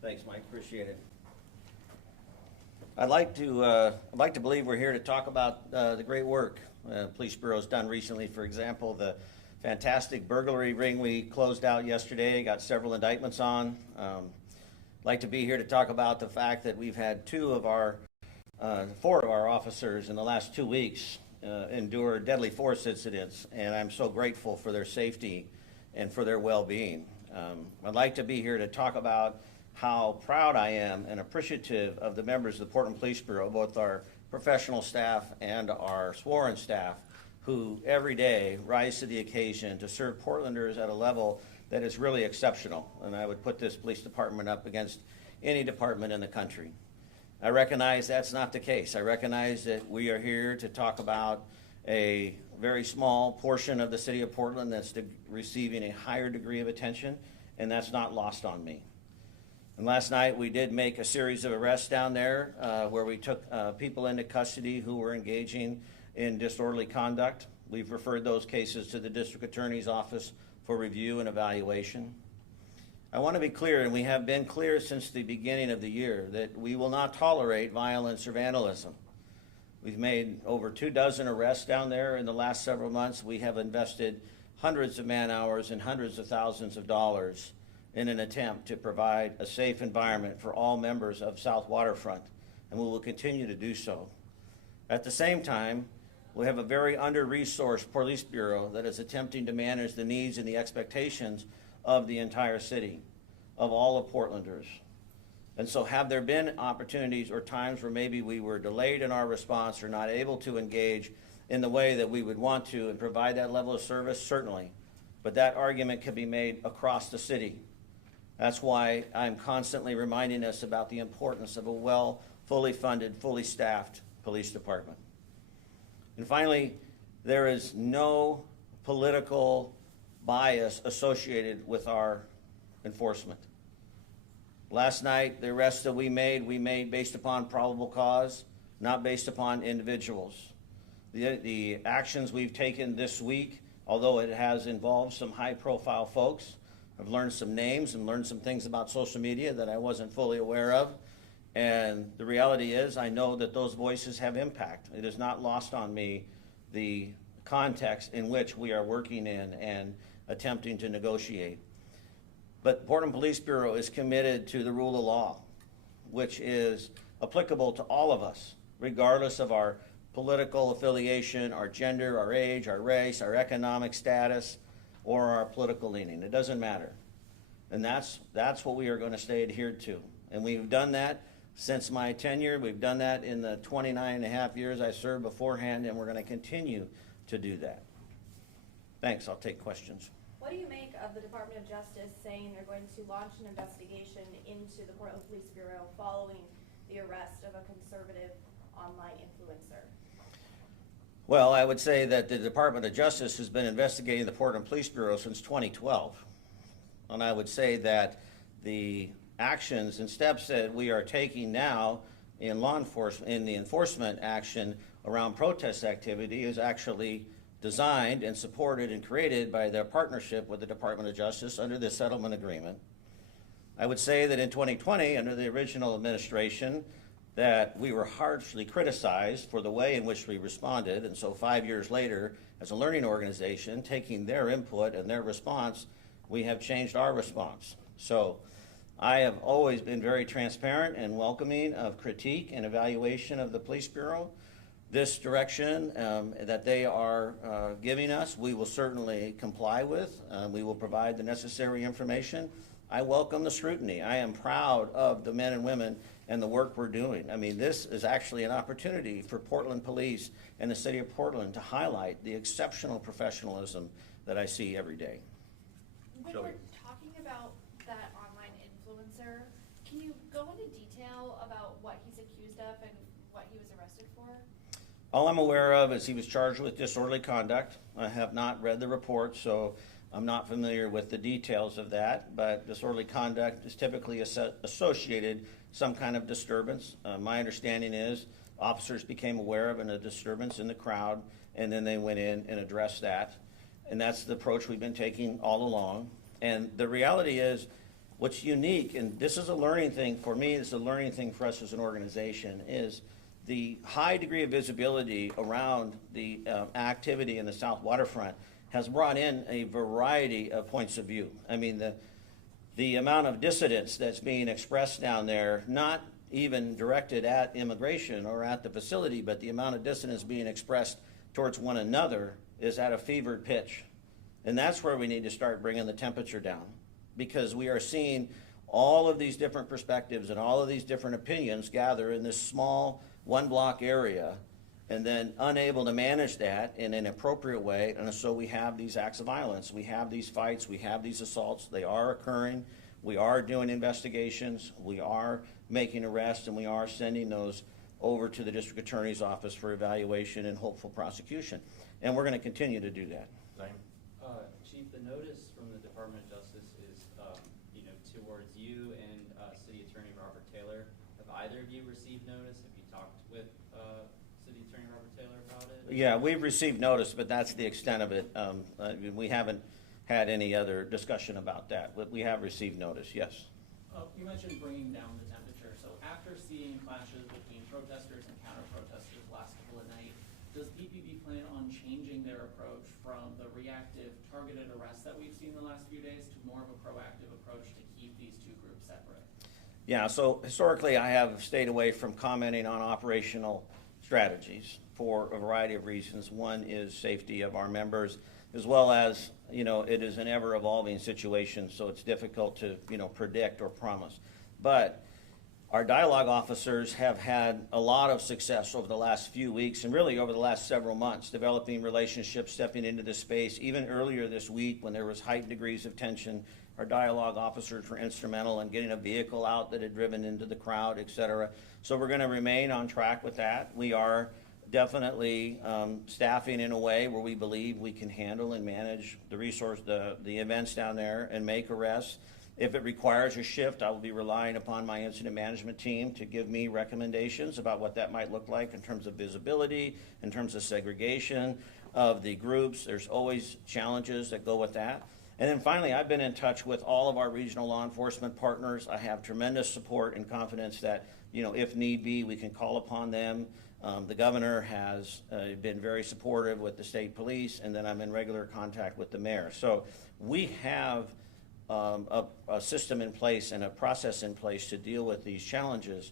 Thanks, Mike. Appreciate it. I'd like to believe we're here to talk about the great work Police Bureau's done recently. For example, the fantastic burglary ring we closed out yesterday, got several indictments on. I'd like to be here to talk about the fact that we've had four of our officers in the last 2 weeks endure deadly force incidents, and I'm so grateful for their safety and for their well-being. I'd like to be here to talk about how proud I am and appreciative of the members of the Portland Police Bureau, both our professional staff and our sworn staff, who every day rise to the occasion to serve Portlanders at a level that is really exceptional. And I would put this police department up against any department in the country. I recognize that's not the case. I recognize that we are here to talk about a very small portion of the city of Portland that's receiving a higher degree of attention, and that's not lost on me. And last night we did make a series of arrests down there where we took people into custody who were engaging in disorderly conduct. We've referred those cases to the district attorney's office for review and evaluation. I want to be clear, and we have been clear since the beginning of the year, that we will not tolerate violence or vandalism. We've made over 24 arrests down there in the last several months. We have invested hundreds of man-hours and hundreds of thousands of dollars in an attempt to provide a safe environment for all members of South Waterfront, and we will continue to do so. At the same time, we have a very under-resourced police bureau that is attempting to manage the needs and the expectations of the entire city, of all of Portlanders. And so have there been opportunities or times where maybe we were delayed in our response or not able to engage in the way that we would want to and provide that level of service? Certainly. But that argument can be made across the city. That's why I'm constantly reminding us about the importance of a fully funded, fully staffed police department. And finally, there is no political bias associated with our enforcement. Last night, the arrests that we made based upon probable cause, not based upon individuals. The actions we've taken this week, although it has involved some high-profile folks, I've learned some names and learned some things about social media that I wasn't fully aware of. And the reality is I know that those voices have impact. It is not lost on me the context in which we are working in and attempting to negotiate. But Portland Police Bureau is committed to the rule of law, which is applicable to all of us, regardless of our political affiliation, our gender, our age, our race, our economic status, or our political leaning. It doesn't matter. And that's what we are going to stay adhered to. And we've done that since my tenure. We've done that in the 29.5 years I served beforehand, and we're going to continue to do that. Thanks. I'll take questions. What do you make of the Department of Justice saying they're going to launch an investigation into the Portland Police Bureau following the arrest of a conservative online influencer? Well, I would say that the Department of Justice has been investigating the Portland Police Bureau since 2012. And I would say that the actions and steps that we are taking now in law enforcement, in the enforcement action around protest activity, is actually designed and supported and created by their partnership with the Department of Justice under this settlement agreement. I would say that in 2020, under the original administration, that we were harshly criticized for the way in which we responded, and so 5 years later, as a learning organization, taking their input and their response, we have changed our response. So I have always been very transparent and welcoming of critique and evaluation of the Police Bureau. This direction that they are giving us, we will certainly comply with. We will provide the necessary information. I welcome the scrutiny. I am proud of the men and women and the work we're doing. I mean, this is actually an opportunity for Portland Police and the city of Portland to highlight the exceptional professionalism that I see every day. When we're talking about that online influencer, can you go into detail about what he's accused of and what he was arrested for? All I'm aware of is he was charged with disorderly conduct. I have not read the report, so I'm not familiar with the details of that, but disorderly conduct is typically associated some kind of disturbance. My understanding is officers became aware of a disturbance in the crowd, and then they went in and addressed that. And that's the approach we've been taking all along. And the reality is, what's unique, and this is a learning thing for me, this is a learning thing for us as an organization, is the high degree of visibility around the activity in the South Waterfront has brought in a variety of points of view. I mean, the amount of dissidence that's being expressed down there, not even directed at immigration or at the facility, but the amount of dissonance being expressed towards one another is at a fevered pitch. And that's where we need to start bringing the temperature down, because we are seeing all of these different perspectives and all of these different opinions gather in this small one-block area, and then unable to manage that in an appropriate way. And so we have these acts of violence, we have these fights, we have these assaults. They are occurring. We are doing investigations, we are making arrests, and we are sending those over to the district attorney's office for evaluation and hopeful prosecution. And we're going to continue to do that. Chief, the notice from the Department of Justice is, towards you and City Attorney Robert Taylor. Have either of you received notice? Have you talked with City Attorney Robert Taylor about it? Yeah, we've received notice, but that's the extent of it. We haven't had any other discussion about that, but we have received notice, yes. You mentioned bringing down the temperature. So after seeing clashes between protesters and counter-protesters last couple of nights, does PPB plan on changing their approach from the reactive targeted arrests that we've seen the last few days to more of a proactive approach to keep these two groups separate? Yeah, so historically I have stayed away from commenting on operational strategies for a variety of reasons. One is safety of our members, as well as, it is an ever-evolving situation, so it's difficult to, predict or promise. But our dialogue officers have had a lot of success over the last few weeks, and really over the last several months, developing relationships, stepping into this space. Even earlier this week, when there was heightened degrees of tension, our dialogue officers were instrumental in getting a vehicle out that had driven into the crowd, et cetera. So we're going to remain on track with that. We are definitely staffing in a way where we believe we can handle and manage the events down there and make arrests. If it requires a shift, I will be relying upon my incident management team to give me recommendations about what that might look like in terms of visibility, in terms of segregation of the groups. There's always challenges that go with that. And then finally, I've been in touch with all of our regional law enforcement partners. I have tremendous support and confidence that, if need be, we can call upon them. The governor has been very supportive with the state police, and then I'm in regular contact with the mayor. So we have a system in place and a process in place to deal with these challenges.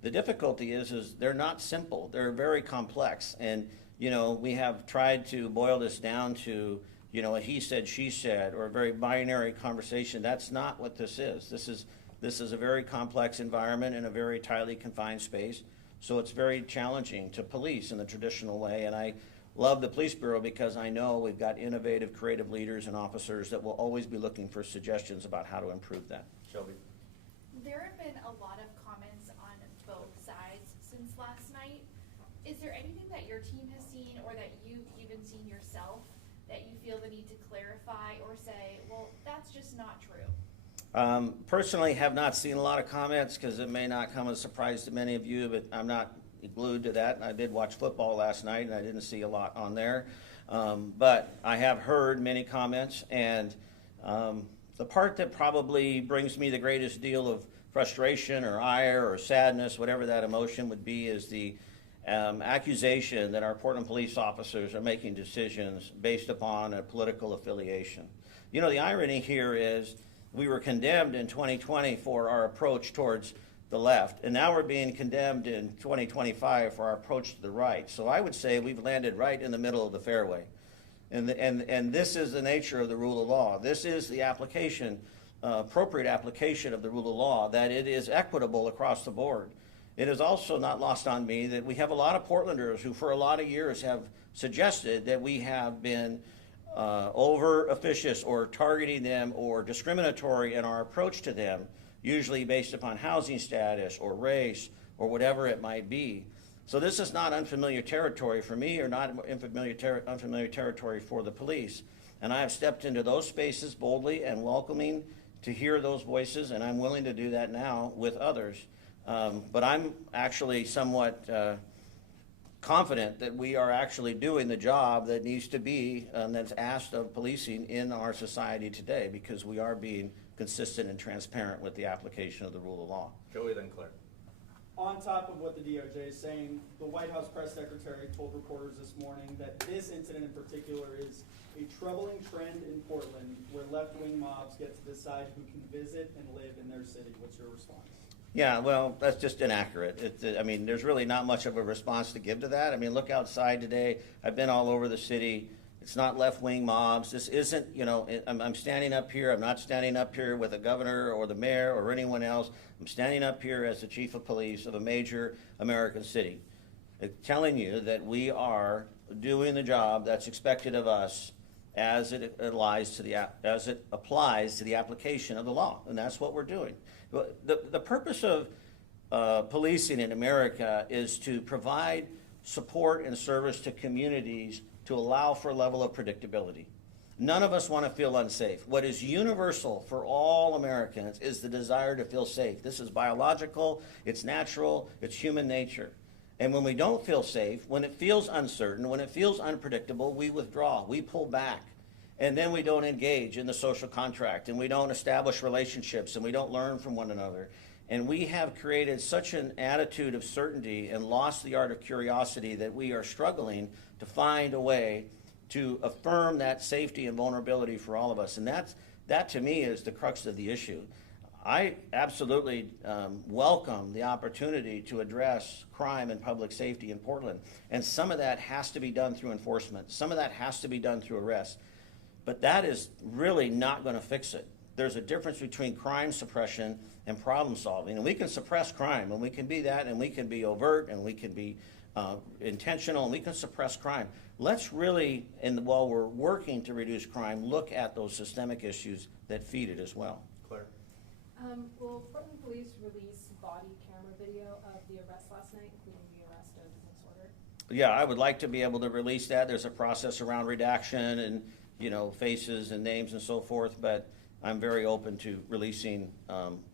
The difficulty is they're not simple. They're very complex. And, we have tried to boil this down to, a he said, she said, or a very binary conversation. That's not what this is. This is a very complex environment in a very tightly confined space. So it's very challenging to police in the traditional way. And I love the Police Bureau because I know we've got innovative, creative leaders and officers that will always be looking for suggestions about how to improve that. Shelby. There have been a lot of comments on both sides since last night. Is there anything that your team has seen or that you've even seen yourself that you feel the need to clarify or say, well, that's just not true? Personally, have not seen a lot of comments because it may not come as a surprise to many of you, but I'm not glued to that. I did watch football last night and I didn't see a lot on there. But I have heard many comments, and the part that probably brings me the greatest deal of frustration or ire or sadness, whatever that emotion would be, is the accusation that our Portland police officers are making decisions based upon a political affiliation. The irony here is we were condemned in 2020 for our approach towards the left, and now we're being condemned in 2025 for our approach to the right. So I would say we've landed right in the middle of the fairway. And this is the nature of the rule of law. This is the application, appropriate application of the rule of law, that it is equitable across the board. It is also not lost on me that we have a lot of Portlanders who for a lot of years have suggested that we have been over officious or targeting them or discriminatory in our approach to them, usually based upon housing status or race or whatever it might be. So this is not unfamiliar territory for me or not unfamiliar territory for the police. And I have stepped into those spaces boldly and welcoming to hear those voices, and I'm willing to do that now with others. But I'm actually somewhat confident that we are actually doing the job that needs to be, that's asked of policing in our society today, because we are being consistent and transparent with the application of the rule of law. Joey, then Claire. On top of what the DOJ is saying, the White House press secretary told reporters this morning that this incident in particular is a troubling trend in Portland where left-wing mobs get to decide who can visit and live in their city. What's your response? Yeah, well, that's just inaccurate. I mean, there's really not much of a response to give to that. I mean, look outside today. I've been all over the city. It's not left-wing mobs. This isn't, you know, I'm standing up here. I'm not standing up here with the governor or the mayor or anyone else. I'm standing up here as the chief of police of a major American city, telling you that we are doing the job that's expected of us as it applies to the application of the law, and that's what we're doing. The purpose of policing in America is to provide support and service to communities to allow for a level of predictability. None of us want to feel unsafe. What is universal for all Americans is the desire to feel safe. This is biological, it's natural, it's human nature. And when we don't feel safe, when it feels uncertain, when it feels unpredictable, we withdraw, we pull back. And then we don't engage in the social contract, and we don't establish relationships, and we don't learn from one another. And we have created such an attitude of certainty and lost the art of curiosity that we are struggling to find a way to affirm that safety and vulnerability for all of us. And that to me is the crux of the issue. I absolutely welcome the opportunity to address crime and public safety in Portland. And some of that has to be done through enforcement. Some of that has to be done through arrest. But that is really not going to fix it. There's a difference between crime suppression and problem solving. And we can suppress crime, and we can be that, and we can be overt, and we can be intentional, and we can suppress crime. Let's really, while we're working to reduce crime, look at those systemic issues that feed it as well. Claire. Will Portland Police release body camera video of the arrest last night, including the arrest of Nick Sortor? Yeah, I would like to be able to release that. There's a process around redaction and, you know, faces and names and so forth, but I'm very open to releasing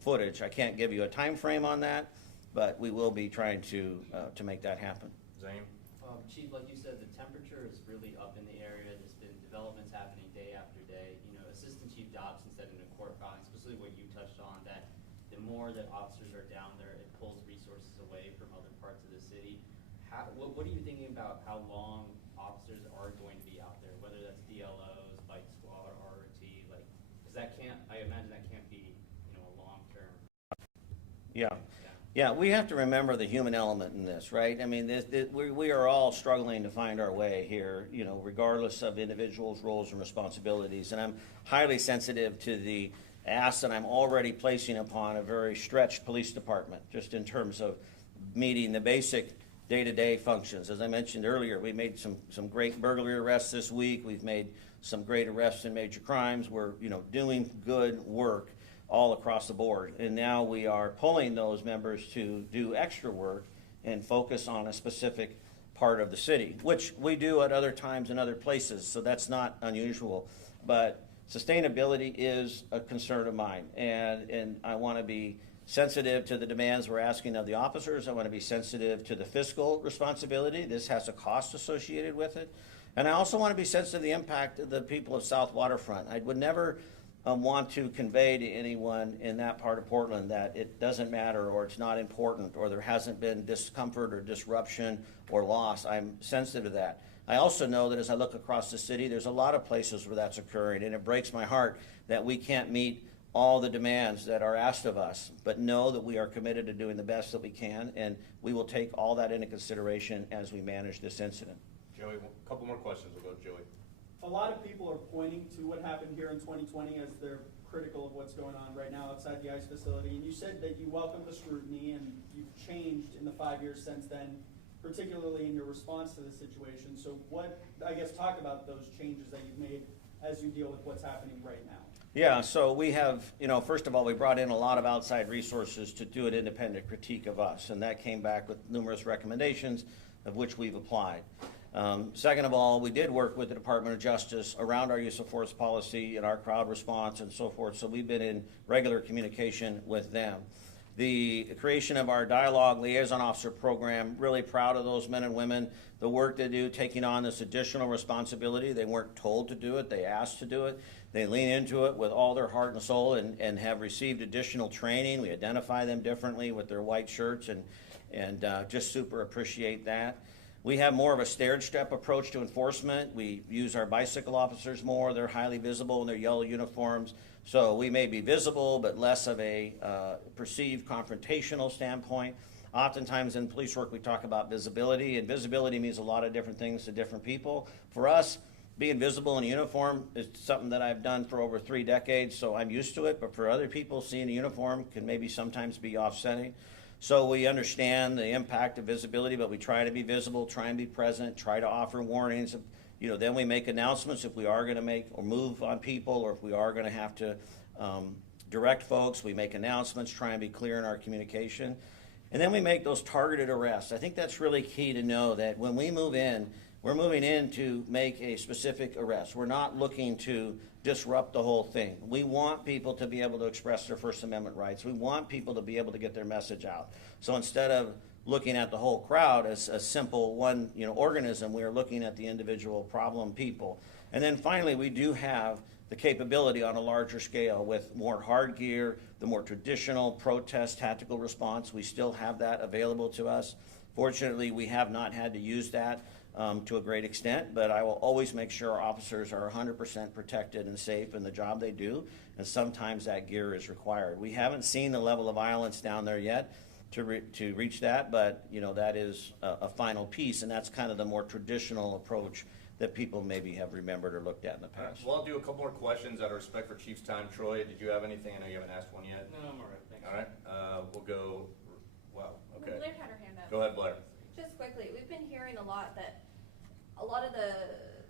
footage. I can't give you a time frame on that, but we will be trying to make that happen. Zane. Chief, like you said, the temperature is really up in the area. There's been developments happening day after day. You know, Assistant Chief Dobson said in a court filing, especially what you touched on, that the more that officers are down there, it pulls resources away from other parts of the city. What are you thinking about how long officers are going to be out there, whether that's DLOs, bike squad, or RRT, like, because that can't, I imagine that can't be, you know, a long-term. Yeah. Yeah, we have to remember the human element in this, right? I mean, we are all struggling to find our way here, you know, regardless of individuals' roles and responsibilities. And I'm highly sensitive to the ask that I'm already placing upon a very stretched police department, just in terms of meeting the basic day-to-day functions. As I mentioned earlier, we made some great burglary arrests this week. We've made some great arrests in major crimes. We're, you know, doing good work all across the board. And now we are pulling those members to do extra work and focus on a specific part of the city, which we do at other times in other places, so that's not unusual. But sustainability is a concern of mine, and I want to be sensitive to the demands we're asking of the officers. I want to be sensitive to the fiscal responsibility. This has a cost associated with it. And I also want to be sensitive to the impact of the people of South Waterfront. I would never want to convey to anyone in that part of Portland that it doesn't matter or it's not important or there hasn't been discomfort or disruption or loss. I'm sensitive to that. I also know that as I look across the city, there's a lot of places where that's occurring, and it breaks my heart that we can't meet all the demands that are asked of us, but know that we are committed to doing the best that we can, and we will take all that into consideration as we manage this incident. Joey, a couple more questions. We'll go to Joey. A lot of people are pointing to what happened here in 2020 as they're critical of what's going on right now outside the ICE facility. And you said that you welcome the scrutiny and you've changed in the 5 years since then, particularly in your response to the situation. So talk about those changes that you've made as you deal with what's happening right now. Yeah, so we have, you know, first of all, we brought in a lot of outside resources to do an independent critique of us, and that came back with numerous recommendations of which we've applied. Second of all, we did work with the Department of Justice around our use of force policy and our crowd response and so forth, so we've been in regular communication with them. The creation of our dialogue liaison officer program, really proud of those men and women, the work they do, taking on this additional responsibility. They weren't told to do it, they asked to do it. They lean into it with all their heart and soul and have received additional training. We identify them differently with their white shirts and just super appreciate that. We have more of a stair-step approach to enforcement. We use our bicycle officers more. They're highly visible in their yellow uniforms. So we may be visible, but less of a perceived confrontational standpoint. Oftentimes in police work, we talk about visibility, and visibility means a lot of different things to different people. For us, being visible in a uniform is something that I've done for over 3 decades, so I'm used to it. But for other people, seeing a uniform can maybe sometimes be offsetting. So we understand the impact of visibility, but we try to be visible, try and be present, try to offer warnings. Then we make announcements if we are going to make or move on people, or if we are going to have to direct folks. We make announcements, try and be clear in our communication. And then we make those targeted arrests. I think that's really key to know that when we move in, we're moving in to make a specific arrest. We're not looking to disrupt the whole thing. We want people to be able to express their First Amendment rights. We want people to be able to get their message out. So instead of looking at the whole crowd as a simple one organism, we are looking at the individual problem people. And then finally, we do have the capability on a larger scale with more hard gear, the more traditional protest tactical response. We still have that available to us. Fortunately, we have not had to use that to a great extent, but I will always make sure our officers are 100% protected and safe in the job they do, and sometimes that gear is required. We haven't seen the level of violence down there yet to reach that, but that is a final piece, and that's kind of the more traditional approach that people maybe have remembered or looked at in the past. Well, I'll do a couple more questions out of respect for Chief's time. Troy, did you have anything? I know you haven't asked one yet. No, I'm all right, thanks. All right, we'll go. Wow. Okay. Blair had her hand up. Go ahead, Blair. Just quickly, we've been hearing a lot of the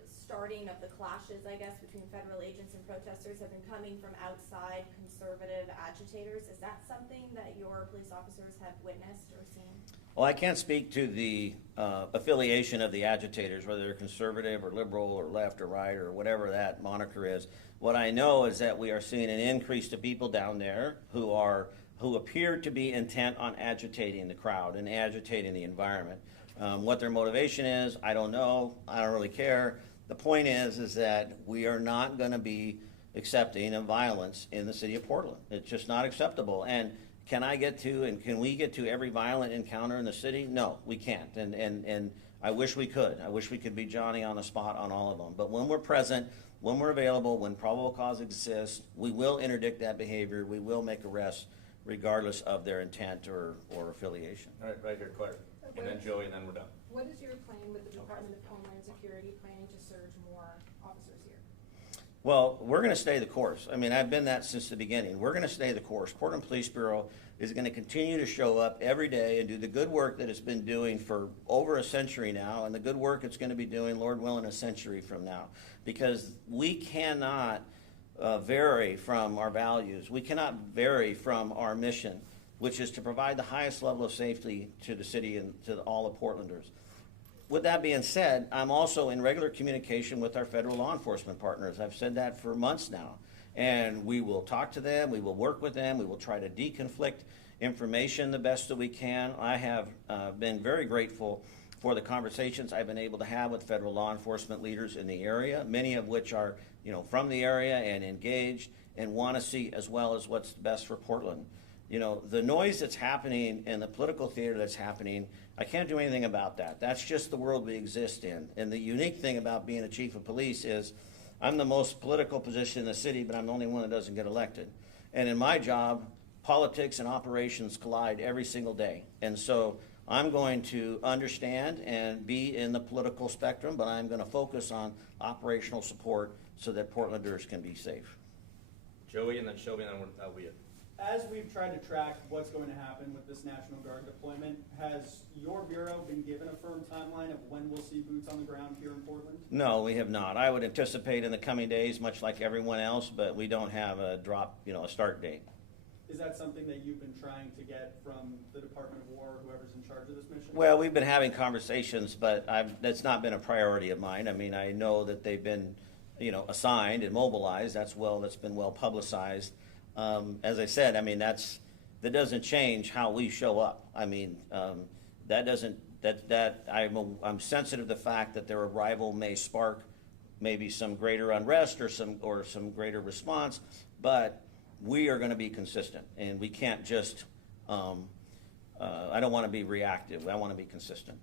starting of the clashes, I guess, between federal agents and protesters have been coming from outside conservative agitators. Is that something that your police officers have witnessed or seen? Well, I can't speak to the affiliation of the agitators, whether they're conservative or liberal or left or right or whatever that moniker is. What I know is that we are seeing an increase to people down there who appear to be intent on agitating the crowd and agitating the environment. What their motivation is, I don't know. I don't really care. The point is that we are not going to be accepting of violence in the city of Portland. It's just not acceptable. And can we get to every violent encounter in the city? No, we can't. And I wish we could. I wish we could be Johnny on the spot on all of them. But when we're present, when we're available, when probable cause exists, we will interdict that behavior. We will make arrests regardless of their intent or affiliation. All right, right here, Claire. And then Joey, and then we're done. What is your plan with the Department of Homeland Security planning to surge more officers here? Well, we're going to stay the course. I mean, I've been that since the beginning. We're going to stay the course. Portland Police Bureau is going to continue to show up every day and do the good work that it's been doing for over a century now, and the good work it's going to be doing, Lord willing, a century from now. Because we cannot vary from our values. We cannot vary from our mission, which is to provide the highest level of safety to the city and to all of Portlanders. With that being said, I'm also in regular communication with our federal law enforcement partners. I've said that for months now. And we will talk to them, we will work with them, we will try to deconflict information the best that we can. I have been very grateful for the conversations I've been able to have with federal law enforcement leaders in the area, many of which are from the area and engaged and want to see as well as what's best for Portland. The noise that's happening and the political theater that's happening, I can't do anything about that. That's just the world we exist in. And the unique thing about being a chief of police is I'm the most political position in the city, but I'm the only one that doesn't get elected. And in my job, politics and operations collide every single day. And so I'm going to understand and be in the political spectrum, but I'm going to focus on operational support so that Portlanders can be safe. Joey, and then Shelby, and then that'll be it. As we've tried to track what's going to happen with this National Guard deployment, has your bureau been given a firm timeline of when we'll see boots on the ground here in Portland? No, we have not. I would anticipate in the coming days, much like everyone else, but we don't have a a start date. Is that something that you've been trying to get from the Department of War or whoever's in charge of this mission? Well, we've been having conversations, but that's not been a priority of mine. I mean, I know that they've been, assigned and mobilized. That's been well publicized. As I said, I mean, that's that doesn't change how we show up. I mean, that doesn't, I'm sensitive to the fact that their arrival may spark maybe some greater unrest or some greater response, but we are gonna be consistent, and we can't just, I don't wanna be reactive, I wanna be consistent.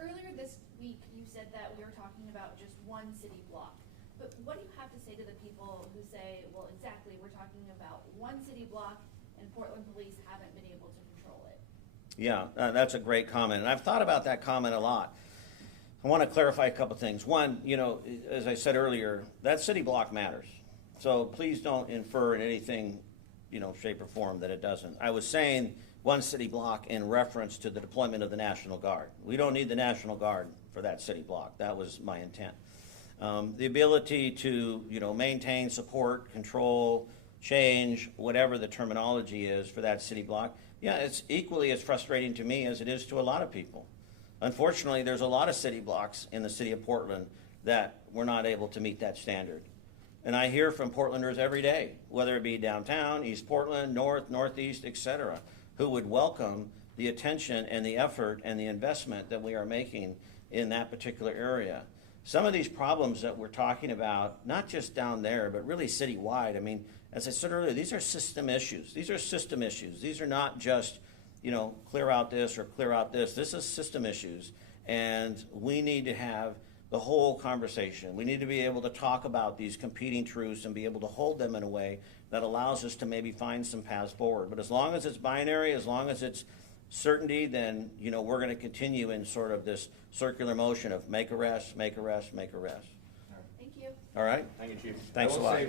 Earlier this week, you said that we were talking about just one city block. But what do you have to say to the people who say, well, exactly, we're talking about one city block and Portland police haven't been able to control it? Yeah, that's a great comment, and I've thought about that comment a lot. I want to clarify a couple things. One, you know, as I said earlier, that city block matters. So please don't infer in anything, you know, shape or form that it doesn't. I was saying one city block in reference to the deployment of the National Guard. We don't need the National Guard for that city block. That was my intent. The ability to, you know, maintain, support, control, change, whatever the terminology is for that city block, yeah, it's equally as frustrating to me as it is to a lot of people. Unfortunately, there's a lot of city blocks in the city of Portland that we're not able to meet that standard. And I hear from Portlanders every day, whether it be downtown, East Portland, North, Northeast, etc., who would welcome the attention and the effort and the investment that we are making in that particular area. Some of these problems that we're talking about, not just down there, but really citywide, I mean, as I said earlier, these are system issues. These are system issues. These are not just, you know, clear out this or clear out this. This is system issues, and we need to have the whole conversation. We need to be able to talk about these competing truths and be able to hold them in a way that allows us to maybe find some paths forward. But as long as it's binary, as long as it's certainty, then, you know, we're going to continue in sort of this circular motion of make arrests, make arrests, make arrests. Thank you. All right? Thank you, Chief. Thanks I a will lot. say,